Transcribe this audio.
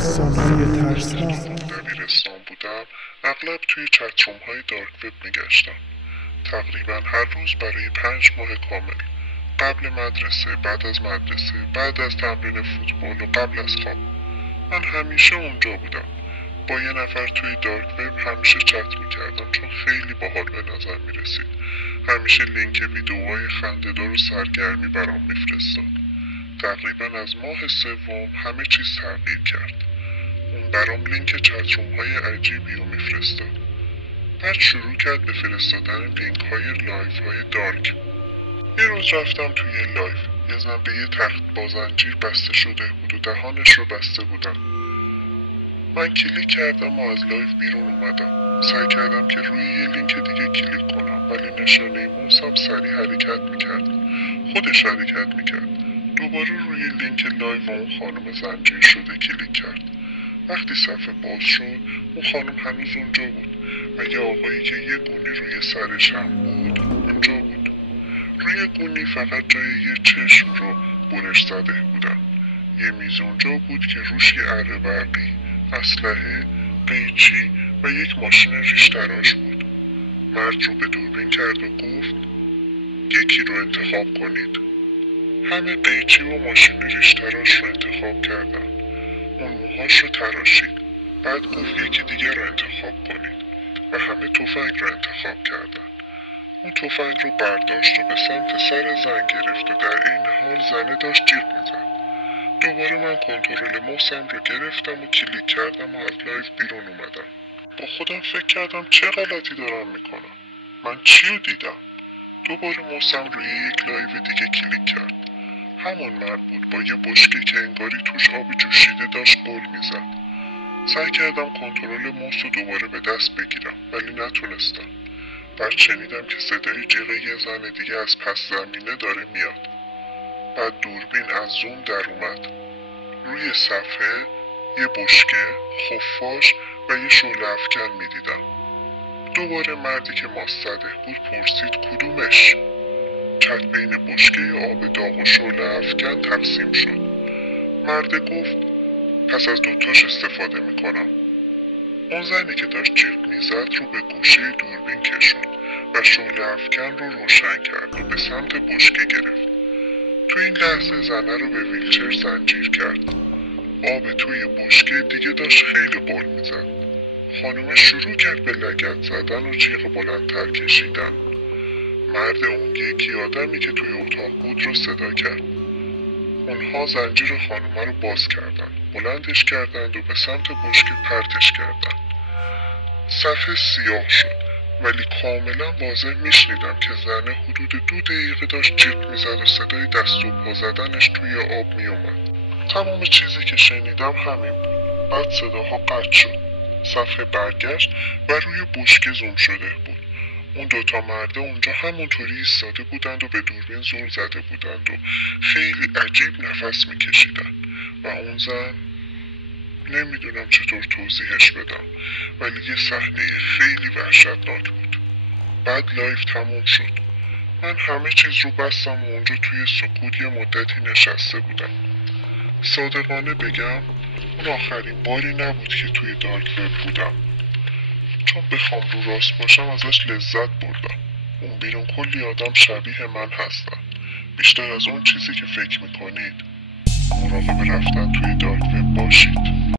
داستان‌های ترسناک. دبیرستان بودم اغلب توی چتروم‌های دارک وب میگشتم. تقریبا هر روز برای 5 ماه کامل. قبل مدرسه، بعد از مدرسه، بعد از تمرین فوتبال و قبل از خواب. من همیشه اونجا بودم. با یه نفر توی دارک وب همیشه چت میکردم چون خیلی باحال به نظر میرسید. همیشه لینک ویدیوهای خنده‌دار و سرگرمی برام میفرستاد. تقریبا از ماه سوم همه چیز تغییر کرد. اون برام لینک چتروم‌های عجیبی رو میفرستاد. بعد شروع کرد به فرستادن لینک های لایف های دارک. یه روز رفتم توی یه لایف. یه زن به یه تخت با زنجیر بسته شده بود و دهانش رو بسته بودن. من کلیک کردم و از لایف بیرون اومدم. سعی کردم که روی یه لینک دیگه کلیک کنم ولی نشانه موسم سریع حرکت میکرد. خودش حرکت میکرد. دوباره روی لینک لایف اون خانم زنجیر شده کلیک کرد. وقتی صفحه باز شد اون خانم هنوز اونجا بود و یه آقایی که یه گونی روی سرش هم بود اونجا بود. روی گونی فقط جای یه چشم رو برش زده بودن. یه میز اونجا بود که روش یه اره برقی، اسلحه، قیچی و یک ماشین ریشتراش بود. مرد رو به دوربین کرد و گفت یکی رو انتخاب کنید. همه قیچی و ماشین ریشتراش رو انتخاب کردن. اون موهاش رو تراشید. بعد گفت یکی دیگه رو انتخاب کنید و همه تفنگ رو انتخاب کردن. اون تفنگ رو برداشت و به سمت سر زن گرفت و در این حال زنه داشت جیغ میزد. دوباره من کنترل موسم رو گرفتم و کلیک کردم و از لایف بیرون اومدم. با خودم فکر کردم چه غلطی دارم میکنم. من چی رو دیدم؟ دوباره موسم روی یک لایو دیگه کلیک کرد. همون مرد بود با یه بشکه که انگاری توش آب جوشیده داشت قل میزد. سعی کردم کنترل موس رو دوباره به دست بگیرم ولی نتونستم. بعد شنیدم که صدای جیغ یه زن دیگه از پس زمینه داره میاد. بعد دوربین از زوم در اومد. روی صفحه یه بشکه، خفاش و یه شعله افکن میدیدم. دوباره مردی که ماست زده بود پرسید کدومش؟ چت بین بشکه آب داغ و شعله افکن تقسیم شد. مرد گفت پس از دوتاش استفاده میکنم. اون زنی که داشت جیغ میزد رو به گوشه دوربین کشوند و شعله افکن رو روشن کرد و به سمت بشکه گرفت. تو این لحظه زنه رو به ویلچر زنجیر کرد. آب توی بشکه دیگه داشت خیلی قل میزد. خانم شروع کرد به لگد زدن و جیغ بلندتر کشیدن. مرد اون یکی آدمی که توی اتاق بود رو صدا کرد. اونها زنجیر خانومه رو باز کردن. بلندش کردند و به سمت بشکه پرتش کردن. صفحه سیاه شد ولی کاملا واضح میشنیدم که زنه حدود 2 دقیقه داشت جیغ میزد و صدای دست و پا زدنش توی آب میومد. تمام چیزی که شنیدم همین بود. بعد صداها قطع شد. صفحه برگشت و روی بشکه زوم شده بود. اون دوتا مرده اونجا همونطوری ایستاده بودند و به دوربین زل زده بودند و خیلی عجیب نفس میکشیدن و اون زن نمیدونم چطور توضیحش بدم ولی یه صحنه خیلی وحشتناک بود. بعد لایف تموم شد. من همه چیز رو بستم و اونجا توی سکوت یه مدتی نشسته بودم. صادقانه بگم اون آخرین باری نبود که توی دارک وب بودم. چون بخوام رو راست باشم ازش لذت بردم. اون بیرون کلی آدم شبیه من هستن. بیشتر از اون چیزی که فکر میکنید. مراقب رفتن توی دارک وب باشید.